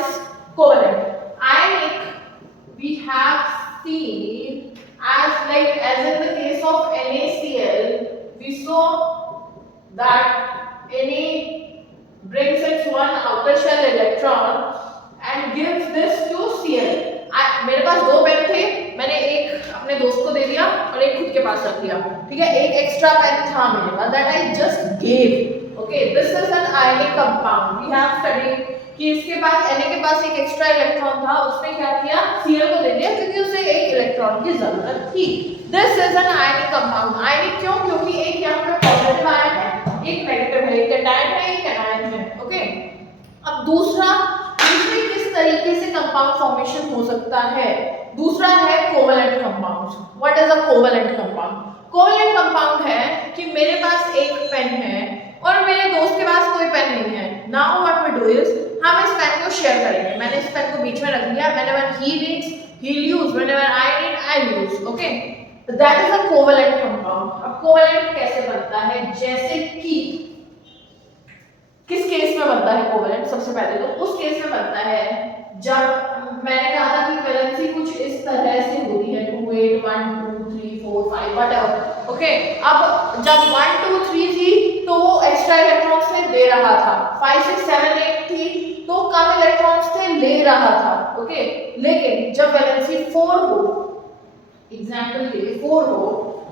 is covalent. Ionic we have seen as in the case of NaCl, we saw that Na brings its one outer shell electron and gives this to Cl. मेरे पास दो pen थे, मैंने एक अपने दोस्त को दे दिया और एक खुद के पास रख दिया, ठीक है। एक एक्स्ट्रा पेन था मेरे पास, that I just gave. Okay, this is an ionic compound. We have studied कि इसके पास Na के पास एक एक्स्ट्रा इलेक्ट्रॉन था, उसने क्या किया, Cl को दे दिया क्योंकि उसे एक इलेक्ट्रॉन की जरूरत थी। This is an ionic compound. Ionic क्यों? क्योंकि एक यहाँ पे पॉजिटिव आयन है, एक नेगेटिव है, एक कैटायन है, एक एनायन है। ओके, अब दूसरे किस तरीके से कंपाउंड फॉर्मेशन हो सकता है? दूसरा है covalent compound. What is a covalent compound? Covalent compound है कि मेरे पास एक पेन है और मेरे दोस्त के पास कोई पेन नहीं है। Now what we do is, हम इस पेन को शेयर करेंगे। मैंने इस पेन को बीच में रख दिया, whenever he needs he will use, whenever I need I will use. Okay, that is a covalent compound. अब कोवेलेंट कैसे बनता है? जैसे कि किस केस में बनता है कोवेलेंट? सबसे पहले तो उस केस में बनता है जब मैंने कहा था कि वैलेंसी कुछ इस तरह से होती है, 2 8 1 2 3 4 5 व्हाटएवर। ओके, अब जब 1 2 3 थी तो वो एक्स्ट्रा इलेक्ट्रॉन्स से दे रहा था, 5 6 7 8 थी तो कम इलेक्ट्रॉन्स से ले रहा था। ओके, लेकिन जब वैलेंसी 4 हो, एग्जांपल के लिए 4 हो,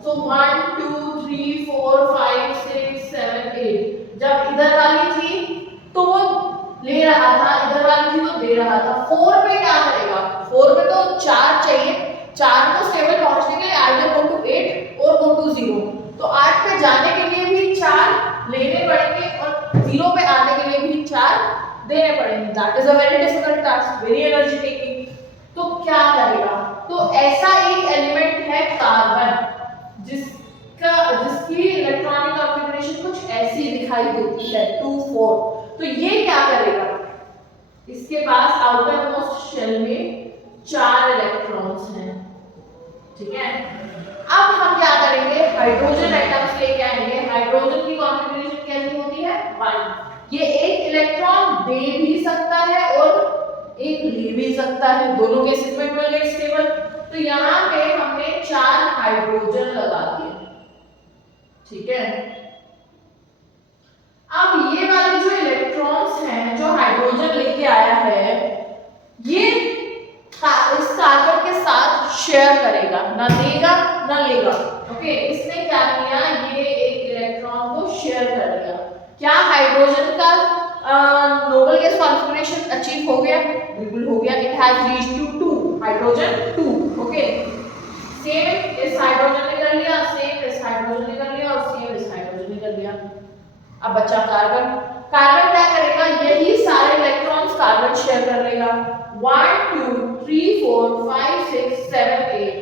तो 1 2 3 4 5 6 7 8, जब इधर वाली थी तो वो ले रहा था, इधर वाली थी तो दे रहा था। 4 पे क्या करेगा? 4 पे तो 4 चाहिए, 4 को स्टेबल पहुंचने के लिए आइदर गो टू 8 और गो टू 0, तो 8 पे जाने के लिए भी 4 लेने पड़ेंगे और 0 पे आने के लिए भी 4 देने पड़ेंगे। That is a very difficult task, very energy taking. तो क्या करेगा? तो ऐसा एक एलिमेंट है कार्बन जिसकी इलेक्ट्रॉनिक कॉन्फ़िगरेशन कुछ ऐसी दिखाई देती है 2 4। तो ये क्या करेगा? इसके पास आउटर मोस्ट शेल में 4 इलेक्ट्रॉन्स हैं, ठीक है। अब हम क्या करेंगे? हाइड्रोजन एटम्स लेके आएंगे। हाइड्रोजन की कॉन्फ़िगरेशन कैसी होती है? 1। ये एक इलेक्ट्रॉन दे भी सकता है और एक ले भी सकता है, दोनों केसेस में मिल गए स्टेबल। तो यहाँ पे हमने 4 हाइड्रोजन लगा दिए, ठीक है। अब ये वाले जो इलेक्ट्रॉन्स हैं जो हाइड्रोजन लेके आया है, ये इस कार्बन के साथ शेयर करेगा, ना देगा ना लेगा। ओके, इसने क्या किया? ये एक इलेक्ट्रॉन को शेयर कर दिया। क्या हाइड्रोजन का नोबल गैस कॉन्फ़िगरेशन अचीव हो गया? बिल्कुल हो गया। It has reached to 2, hydrogen 2। Okay, same इस हाइड्रोजन ने कर लिया, सेम इस हाइड्रोजन ने कर लिया और सेम इस हाइड्रोजन ने कर लिया। अब बचा कार्बन। कार्बन क्या करेगा? यही सारे इलेक्ट्रॉन्स कार्बन शेयर कर लेगा, 1 2 3 4 5 6 7 8,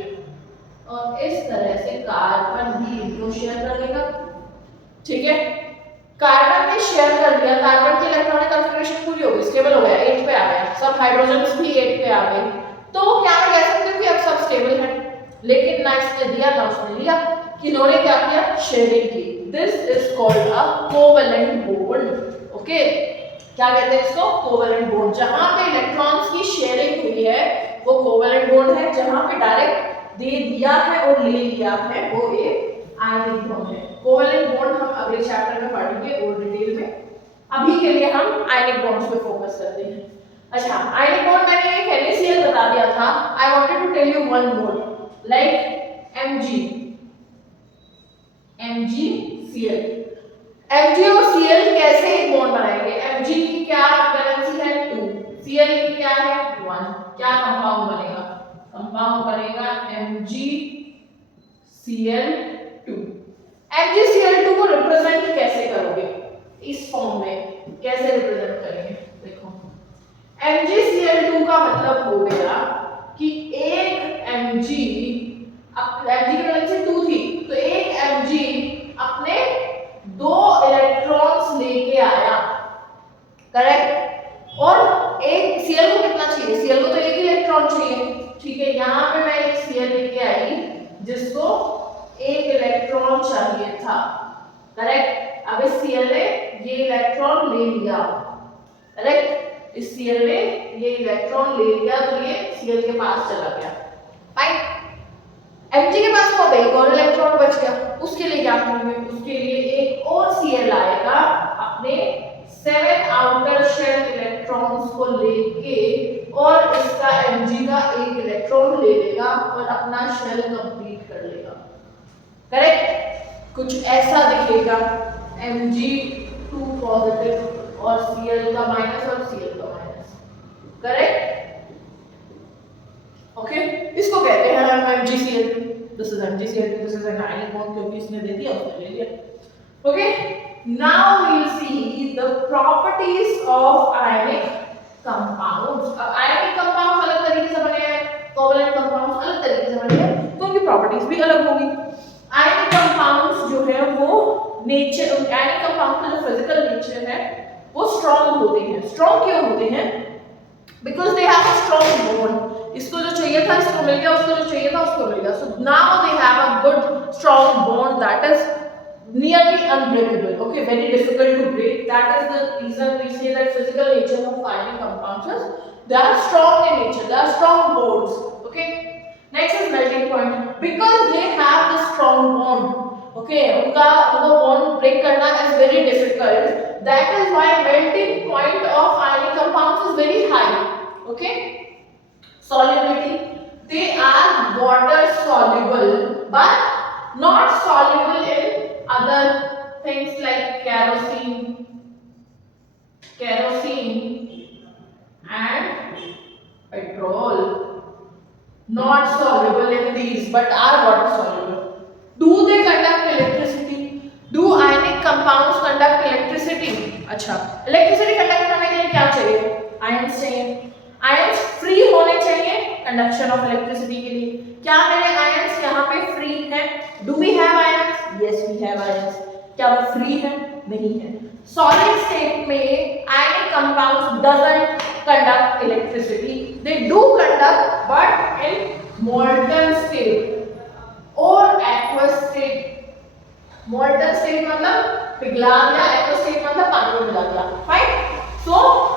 और इस तरह से कार्बन भी इनको शेयर कर लेगा, ठीक है। कार्बन ने शेयर कर दिया, कार्बन की इलेक्ट्रॉनिक कॉन्फ़िगरेशन पूरी हो गई, स्टेबल हो गया, 8 पे आ गया, सब हाइड्रोजन्स भी 8 पे आ गए। तो क्या मैं कह सकती हूँ कि अब सब स्टेबल है, लेकिन ना इसने दिया ना उसने लिया, कि इन्होंने क्या किया? शेयरिंग की। This is called a covalent bond. Okay, क्या कहते हैं इसको? Covalent bond. जहां पे इलेक्ट्रॉन्स की शेयरिंग हुई है वो कोवेलेंट बॉन्ड है, जहां पे डायरेक्ट दे दिया है और ले लिया है वो एक आयनिक बॉन्ड है। कोवेलेंट बॉन्ड हम अगले चैप्टर में पढ़ेंगे और डिटेल में, अभी के लिए हम आयनिक बॉन्ड्स पे फोकस करते हैं। अच्छा, आयनिक बॉन्ड मैंने एक NaCl बता दिया था। I wanted to tell you one more, like MgCl। Mg और Cl कैसे एक बॉन्ड बनाएंगे? Mg की क्या वैलेंसी है? 2, Cl की क्या है? 1। क्या कंपाउंड बनेगा? कंपाउंड बनेगा MgCl2। MgCl2 को रिप्रेजेंट कैसे करोगे? इस फॉर्म में कैसे रिप्रेजेंट करेंगे? देखो, MgCl2 का मतलब हो गया कि एक Mg, अब Mg की वैलेंसी 2 थी तो एक Mg अपने 2 इलेक्ट्रॉन्स लेके आया, करेक्ट। और एक Cl को कितना चाहिए? Cl को तो एक इलेक्ट्रॉन चाहिए, ठीक है। यहाँ पे मैं एक Cl लेके आई जिसको एक इलेक्ट्रॉन चाहिए था, करेक्ट। अब इस Cl ने ये इलेक्ट्रॉन ले लिया, करेक्ट। इस Cl ने ये इलेक्ट्रॉन ले लिया तो ये Cl के पास चला गया, फाइन। Mg के पास तो एक और इलेक्ट्रॉन बच गया, उसके लिए क्या करेंगे, उसके लिए एक और Cl आएगा अपने 7 आउटर शेल इलेक्ट्रॉन्स को लेके और इसका Mg का एक इलेक्ट्रॉन ले लेगा और अपना शेल कंप्लीट कर लेगा, करेक्ट। कुछ ऐसा दिखेगा, Mg2 पॉजिटिव और Cl का माइनस और Cl का माइनस, करेक्ट। ओके, इसको कहते हैं हम MgCl2, this is MgCl2, this is an ionic bond, क्योंकि इसने दे दिया उसने ले लिया। Okay, now we will see the properties of ionic compounds. अब आयनिक कंपाउंड्स अलग तरीके से बने हैं, कोवलेंट कंपाउंड्स अलग तरीके से बने हैं, तो उनकी प्रॉपर्टीज भी अलग होंगी। आयनिक कंपाउंड्स जो है वो नेचर, आयनिक कंपाउंड का जो फिजिकल नेचर है वो स्ट्रॉन्ग होते हैं। स्ट्रॉन्ग क्यों होते हैं? Because they have a strong bond. इसको जो चाहिए था इसको मिल गया, उसको जो चाहिए था उसको मिल गया, so now they have a good strong bond that is nearly unbreakable, okay, very difficult to break. That is the reason we say that physical nature of ionic compounds is they are strong in nature, they are strong bonds, okay. Next is melting point, because they have this strong bond, okay, उनका bond break करना is very difficult, that is why melting point of ionic compounds is very high, okay. Solubility, they are water soluble but not soluble in other things like kerosene and petrol, not soluble in these but are water soluble. Do they conduct electricity? Do ionic compounds conduct electricity? अच्छा, electricity conduct करने के लिए क्या चाहिए? Ions चाहिए। Ions free होने चाहिए conduction of electricity के लिए। क्या मेरे ions यहाँ पे free हैं? Do we have ions? Yes, we have ions. क्या वो free है? नहीं है। Solid state में ionic compounds doesn't conduct electricity. They do conduct, but in molten state or aqueous state. Molten state मतलब पिघला दिया, aqueous state मतलब पानी में मिला दिया, right? So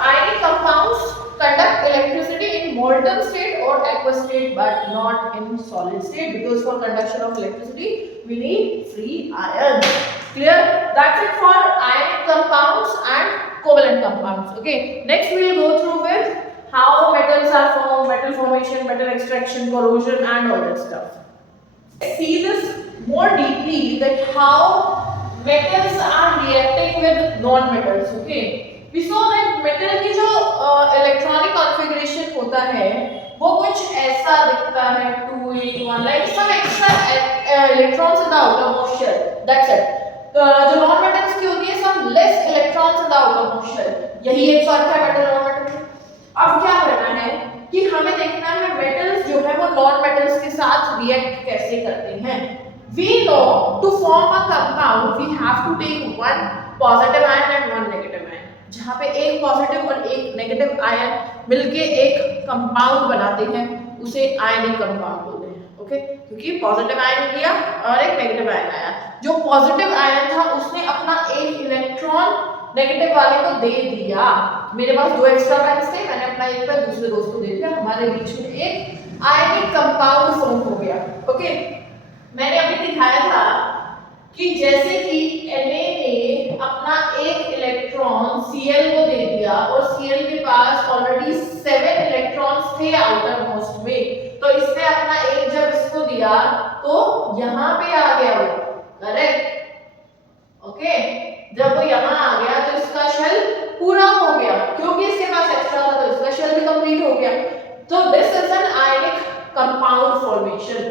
ionic compounds conduct electricity in molten state or aqueous state but not in solid state, because for conduction of electricity we need free ions. Clear? That's it for ionic compounds and covalent compounds. Okay, next we will go through with how metals are formed, metal formation, metal extraction, corrosion and all that stuff. See this more deeply, that how metals are reacting with non-metals. Okay, we saw that metal की जो electronic configuration होता है वो कुछ ऐसा दिखता है, 2 in 1, like some extra electrons in the outermost shell, that's it. जो नॉन मेटल्स की होती है some less electrons in the outermost shell, यही एक फर्क है मेटल और नॉन मेटल। अब क्या करना है कि हमें देखना है मेटल्स जो है वो नॉन मेटल्स के साथ रिएक्ट कैसे करते हैं। We know to form a compound we have to take one positive ion and one negative ion, जहाँ पे एक पॉजिटिव और एक नेगेटिव आयन मिलके एक कंपाउंड बनाते हैं, उसे आयनिक कंपाउंड बोलते हैं, ओके। क्योंकि पॉजिटिव आयन लिया और एक नेगेटिव आयन आया, जो पॉजिटिव आयन था उसने अपना एक इलेक्ट्रॉन नेगेटिव वाले को दे दिया। मेरे पास 2 एक्स्ट्रा बैंड्स थे, मैंने अपना एक पर दूसरे दोस्त को दे दिया, हमारे बीच में एक आयनिक कंपाउंड फॉर्म हो गया, ओके। मैंने अभी दिखाया था कि जैसे कि Na ने अपना एक इलेक्ट्रॉन Cl को दे दिया और Cl के पास ऑलरेडी 7 इलेक्ट्रॉन्स थे आउटर मोस्ट में, तो इसने अपना एक जब इसको दिया तो यहाँ पे आ गया वो, करेक्ट, ओके। जब वो यहाँ आ गया तो इसका शेल पूरा हो गया, क्योंकि इसके पास एक्स्ट्रा था तो इसका शेल भी कंप्लीट हो गया। तो this is an ionic compound formation,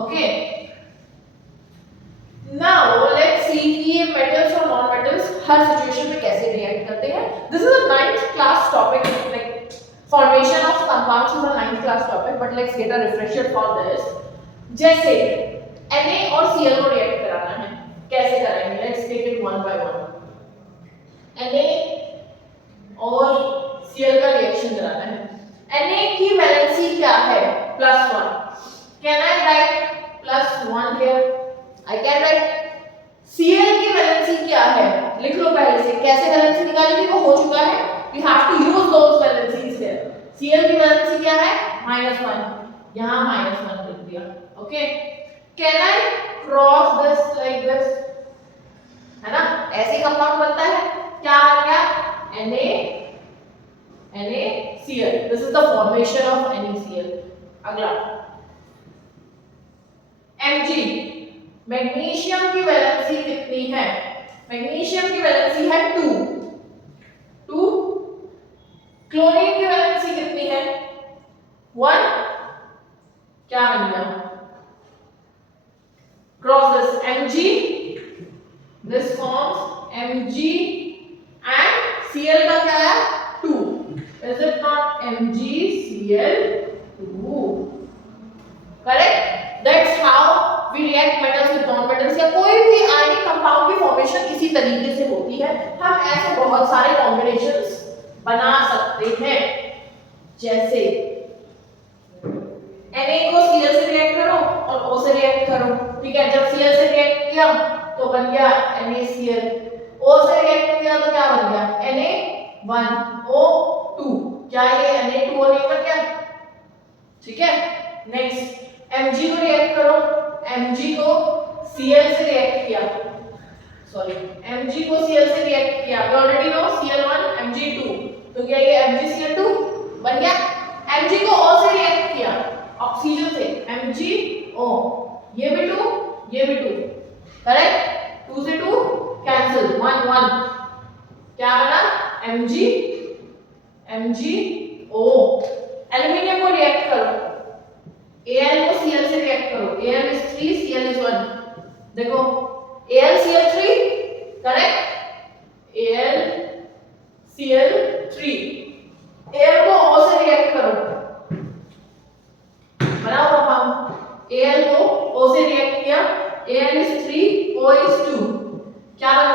okay. Now let's see कि ये metals और non-metals हर situation में कैसे react करते हैं। This is a 9th class topic, like formation of compounds is a 9th class topic, but let's get a refresher for this. जैसे Na और Cl को react कराना है, कैसे कराएंगे? Let's take it one by one. Na और Cl का reaction कराना है। Na की valency क्या है? +1. Can I write +1 here? I can write. Cl की वैलेंसी क्या है? लिख लो पहले से, कैसे वैलेंसी निकालेंगे वो हो चुका है, we have to use those valency Cl की वैलेंसी क्या है -1, यहाँ -1 लिख दिया। Okay, can I cross this like this, है ना, ऐसे कंपाउंड बनता है, क्या बन गया NaCl, this is the formation of NaCl। अगला Mg, मैग्नीशियम की वैलेंसी कितनी है, मैग्नीशियम की वैलेंसी है 2, क्लोरीन की वैलेंसी कितनी है 1, क्या बन गया, cross this Mg, this forms Mg and Cl का क्या है 2, is it not MgCl2, correct? That's how we react metals with non-metals, या कोई भी आयनिक कंपाउंड की फॉर्मेशन इसी तरीके से होती है। हम ऐसे बहुत सारे कॉम्बिनेशंस बना सकते हैं, जैसे Na को Cl से रिएक्ट करो और O से रिएक्ट करो, ठीक है, जब Cl से रिएक्ट किया तो बन गया NaCl, O से रिएक्ट किया तो क्या बन गया Na1O2, क्या ये Na2O नहीं बन गया, ठीक है। नेक्स्ट Mg को रिएक्ट करो, Mg को Cl से रिएक्ट किया, सॉरी Mg को Cl से रिएक्ट किया, we already know Cl1 Mg2, तो क्या ये MgCl2 बन गया। Mg को O से रिएक्ट किया ऑक्सीजन से, MgO, ये भी 2 ये भी 2, करेक्ट, 2 से 2 कैंसिल, 1 1, क्या बना MgO। एल्युमिनियम को रिएक्ट करो, Al को Cl से रिएक्ट करो, Al is 3 Cl is 1, देखो AlCl3, करेक्ट, AlCl3, Al को O से रिएक्ट करो, बनाओ कंपाउंड, Al को O से रिएक्ट किया, Al is 3 O is 2, क्या बन